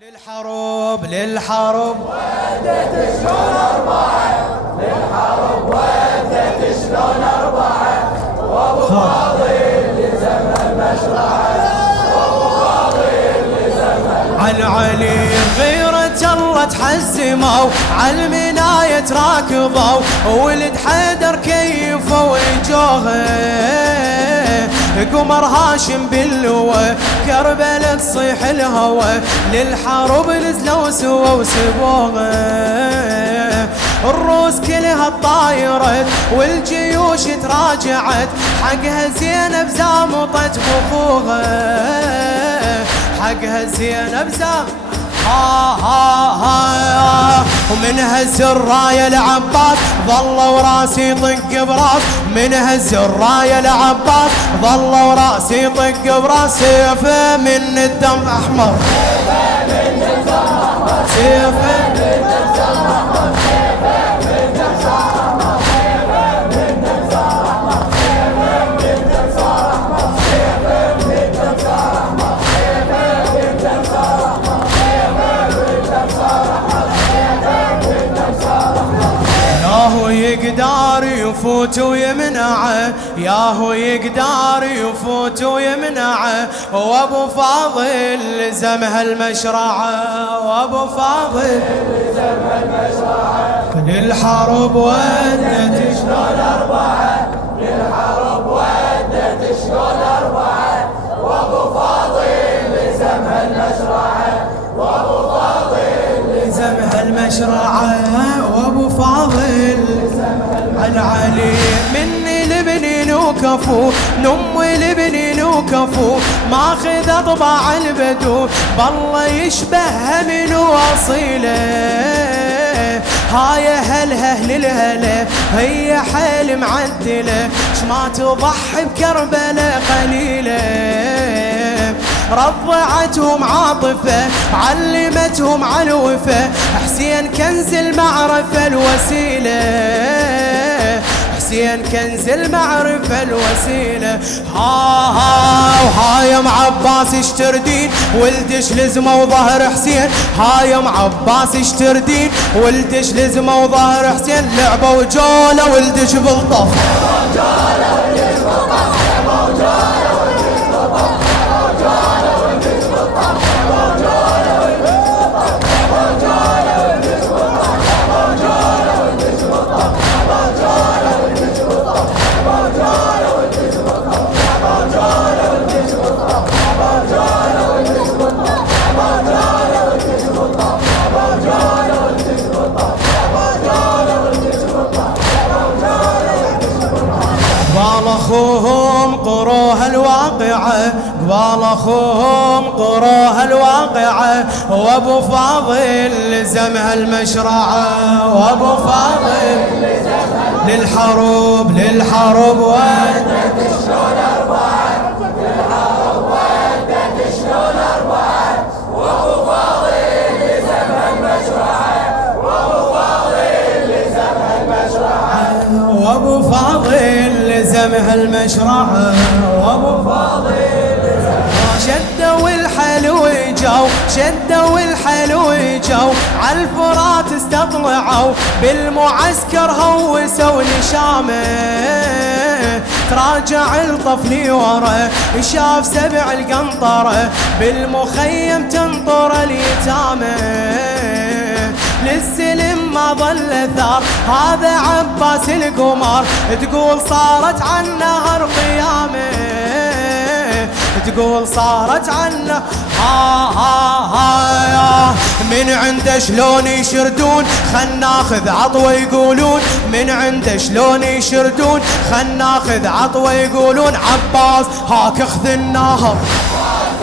للحرب للحرب ودت شلون أربعة، للحرب ودت شلون أربعة، وأبو فاضل لزم المشرعة، وأبو فاضل لزم عن علي غيرة الله تحزموا عالمناية راكضوا ولد حيدر كيفوا وجوه قمر هاشم باللوى كربلة تصيح الهوى للحرب نزلوا سوا وسبوها الروس كلها الطايرت والجيوش تراجعت حقها زينب زامطت بخوها حقها زينب زامطت ومن هز الراية العباس ظلوا راسي طق براس من هز الراية العباس ظلوا راسي طق براس سيفه من الدم احمر سيفه من الدم احمر يقدر يفوت ويمنعه ياهو يقدر يفوت ويمنعه وابو فاضل لزم هالمشرعه وابو فاضل لزم هالمشرعه للحرب ودت شلون أربعة، للحرب ودت شلون أربعة، وأبو فاضل لزم هالمشرعة، وأبو فاضل لزم هالمشرعه وابو فاضل عن علي مني لبني نوكفو نمي لبني نوكفو ماخذ اطباع البدو بالله يشبهها من واصيله هاي هلها للهله هي حيل معدله شما تضحي بكربله قليله رضعتهم عاطفة علمتهم على الوفا حسين كنز المعرفة الوسيلة حسين كنز المعرفة الوسيلة وهاي ام عباس اشتردين ولدش لزمه وظهر حسين هاي ام عباس اشتردين ولدش لزمه وظهر حسين لعبة وجولة ولدش بالطف اخوهم قروها الواقعة قبال اخوهم قروها الواقعة وابو فاضل لزمها المشرعة وابو فاضل للحروب للحروب ودت شلون أربعة، للحرب ودت شلون أربعة، وأبو فاضل لزمها المشرعة، وأبو فاضل لزمها المشرعة، وابو فاضل لزمها المشرعة وابو فاضل شدوا الحلو جو شدوا الحلو جو عالفرات استطلعوا بالمعسكر هوسوا نشامه تراجع الطفل ورا شاف سبع القنطرة بالمخيم تنطر اليتامى للسلم ما ظل ثار هذا عباس القمر تقول صارت عن نهر قيامه تقول صارت عنا من عنده شلون يشردون خل ناخذ عطوه يقولون من عنده شلون يشردون خل ناخذ عطوه يقولون عباس هاك اخذ النهر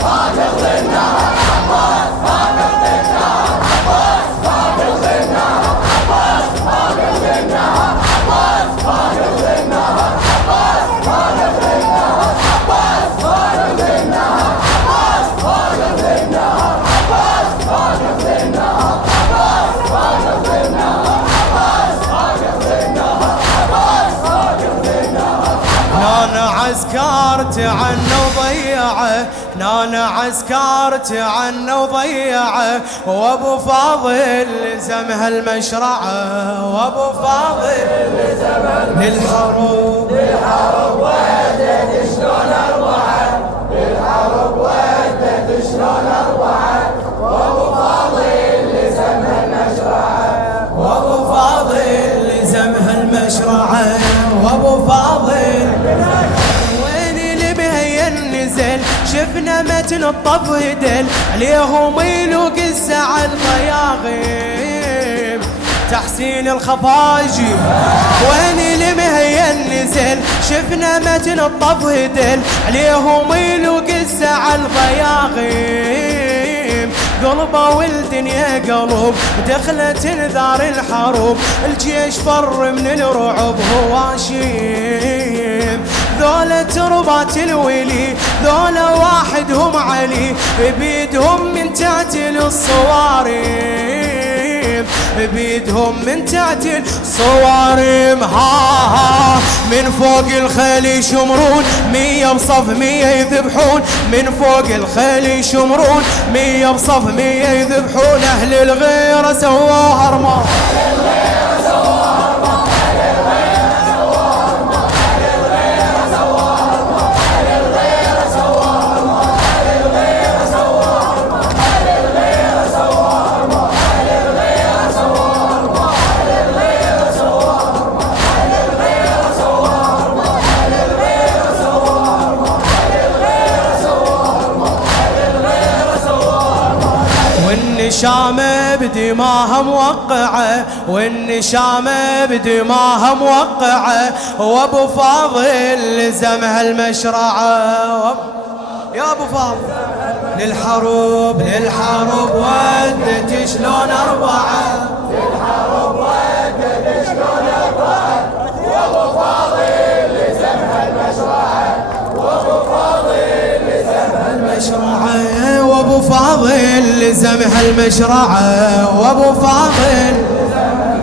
هاك اخذ النهر عباس هاك اخذ النهر عباس هاك اخذ النهر عباس هاك اخذ النهر عباس هاك اخذ النهر عباس هاك اخذ النهر عباس هاك اخذ النهر عباس هاك اخذ النهر عباس هاك اخذ النهر عباس هاك اخذ النهر عباس هاك اخذ النهر عباس هاك اخذ النهر نانا عسكرت عنه وضيعه، نانا عسكرت عنه وضيعه، وابو فاضل لزم هالمشرعه، وابو فاضل لزم للحروب ودت شلون اربعه، للحرب ودت شلون اربعه، وابو فاضل لزم هالمشرعه، وابو فاضل لزم هالمشرعه، وابو فاضل وين اللي بهي نزل، شفنا متن الطف هدل عليهم يلوق الساعة الضياغم، تحسين الخفاجي وين اللي بهي نزل، شفنا متن الطف هدل عليهم يلوق الساعة الضياغم، قلبه والدنيا قلب دخلت انذار الحروب، الجيش فر من الرعب هواشيم، ذولا تربات الولي ذولا واحدهم علي، بيدهم من تعتل الصواريم، بيدهم من تعتل الصواريم، ها من فوق الخيل يشمرون 100 بصف 100 يذبحون، من فوق الخيل يشمرون 100 بصف 100 يذبحون، أهل الغيرة سووها رماه، والنشامة بدماها موقعة، والنشامة بدماها موقعة، وابو فاضل لزم هالمشرعة، يا ابو فاضل للحروب ودت شلون اربعة، للحرب ودت شلون اربعه، وابو فاضل لزم هالمشرعه، وابو فاضل لزم هالمشرعة، وابو فاضل لزم هالمشرعة، وابو فاضل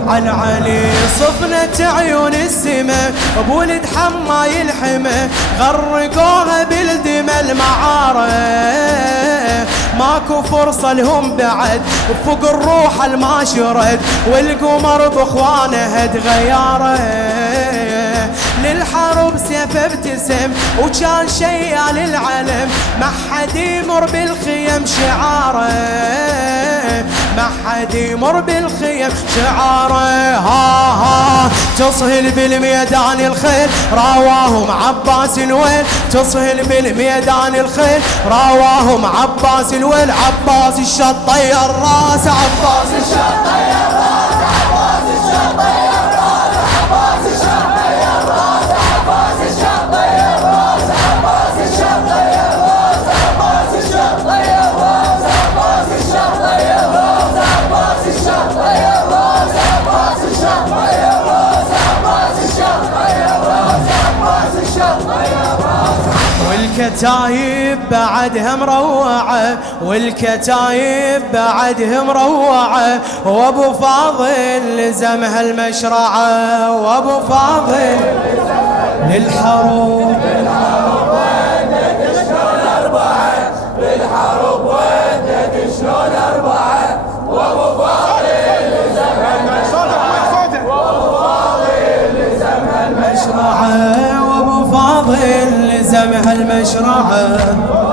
عن علي صفنة عيون السما، بولد حماي الحمى غرقوها بالدمى المعارة، ماكو فرصة لهم بعد فوق الروح الماشرد، والقمر باخوانه تغياره، للحرب سيف ابتسم وكان شيال العلم، ما حد يمر بالخيم شعاره، ما حد يمر بالخيم شعاره، ها تصهل بالميدان الخيل راواهم عباس الويل، تصهل بالميدان الخيل راواهم عباس الويل، عباس الشط طير راس، عباس الشط طير راس، عباس الشط طير راس، عباس الشط طير راس، عباس الشط طير راس، عباس الشط طير راس، عباس الشط طير راس، عباس الشط طير راس، عباس الشط طير راس، عباس الشط طير راس، عباس الشط طير راس، عباس الشط طير راس، والكتايب بعدها مروعة، والكتايب بعدها مروعة، وابو فاضل لزم هالمشرعة، وابو فاضل للحروب ودت شلون اربعه، للحرب ودت شلون اربعه، وابو فاضل لزم هالمشرعه، وابو فاضل لزم هالمشرعه، مشرعة، وابو فاضل لزم هالمشرعة.